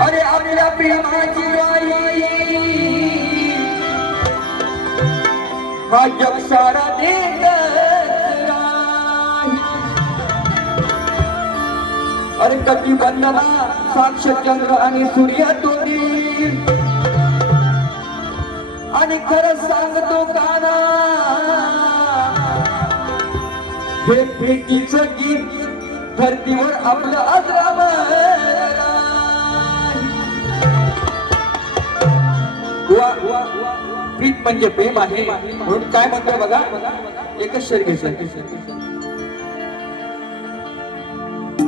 अरे आपल्या प्रेमाची वारी हा सारा देत अरे कधी बंधना साक्ष चंद्र आणि सूर्य तोरी आणि खरं सांगतो काना हे गीत धरतीवर आपलं अजराम वा वा प्रीत म्हणजे प्रेम आहे. म्हणून काय म्हणतो बघा? एकच शरीर घ्यायचं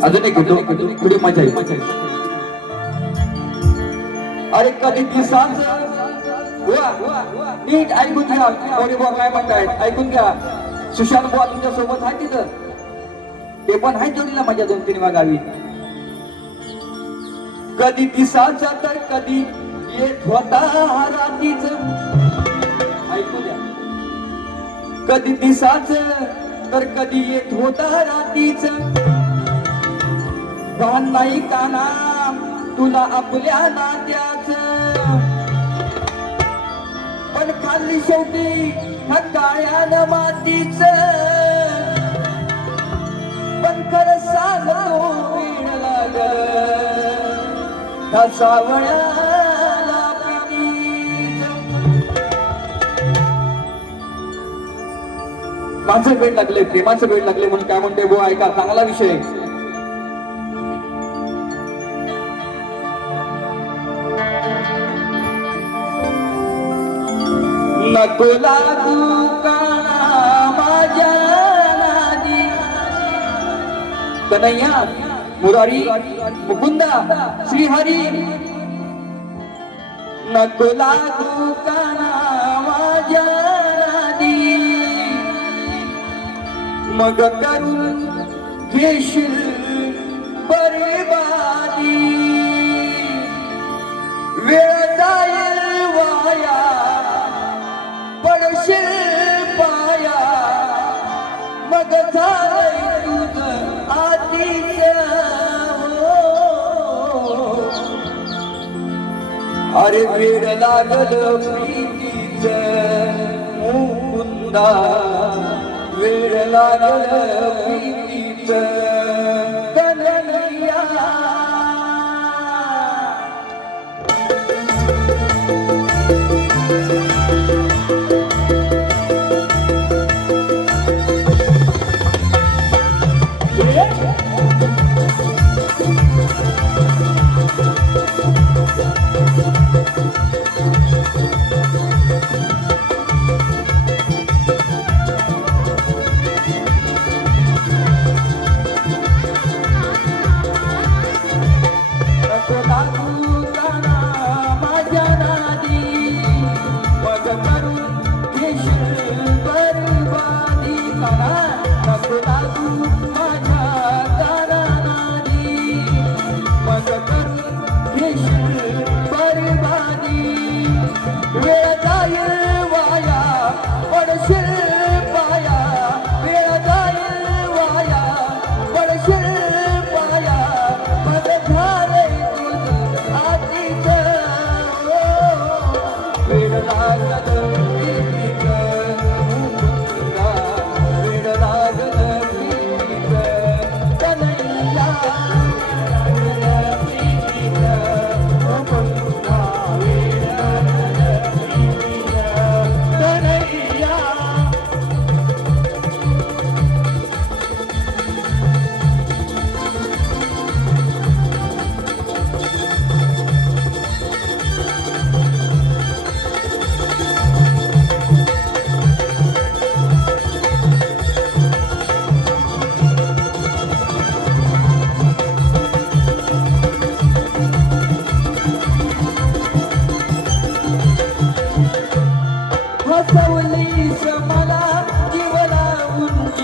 अजून एक घेतो. पुढे मजा येईल. अरे कधी दिसाच नीट ऐकून घ्या. कोणी काय म्हणतायत? ऐकून घ्या. सुशांत बुवा तुमच्यासोबत आहे तिथं? ते पण आहे जोडीला माझ्या दोन तीन गावी. कधी दिसाचा तर कधी येत होता रात्रीच. ऐकू द्या. कधी दिसाच तर कधी येत होता रात्रीच. भान नाही काना तुला आपल्या नात्याच. पण खाल्ली शेवटी ह्या मातीच पण खरं सांगतो वेळ लाग ह्या माझं वेळ लागले प्रेमाचं वेळ लागले म्हणून काय म्हणते बो ऐका चांगला विषय. नको माझ्या नादी कन्हैया मुरारी मुकुंदा श्रीहरी नको लागू माझ्या नादी मग करून घेशील अरे वेड लागल प्रीतीच मुकुंदा वेड लागल प्रीतीच कन्हैया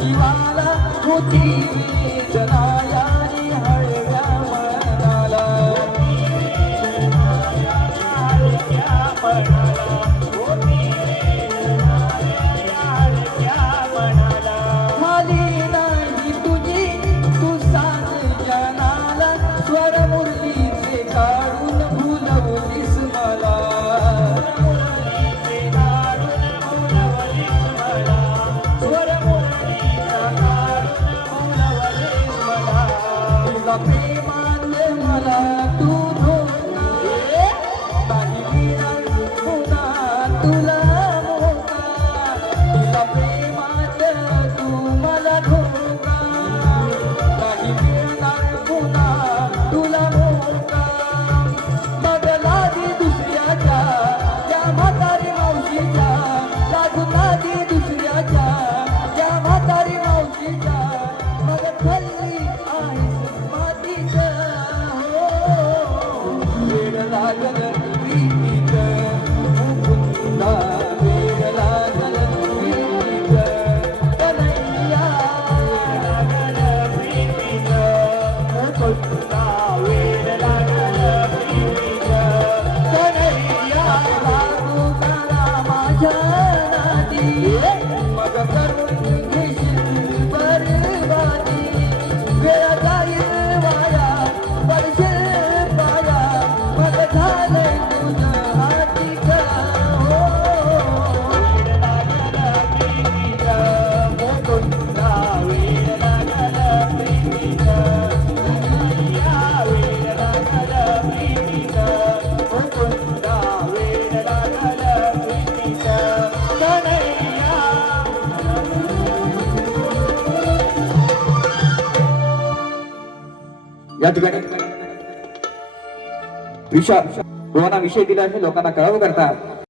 दिवाला होती जनाया. Thank you. या ठिकाणी विषय दिला हे लोकांना कळावं करता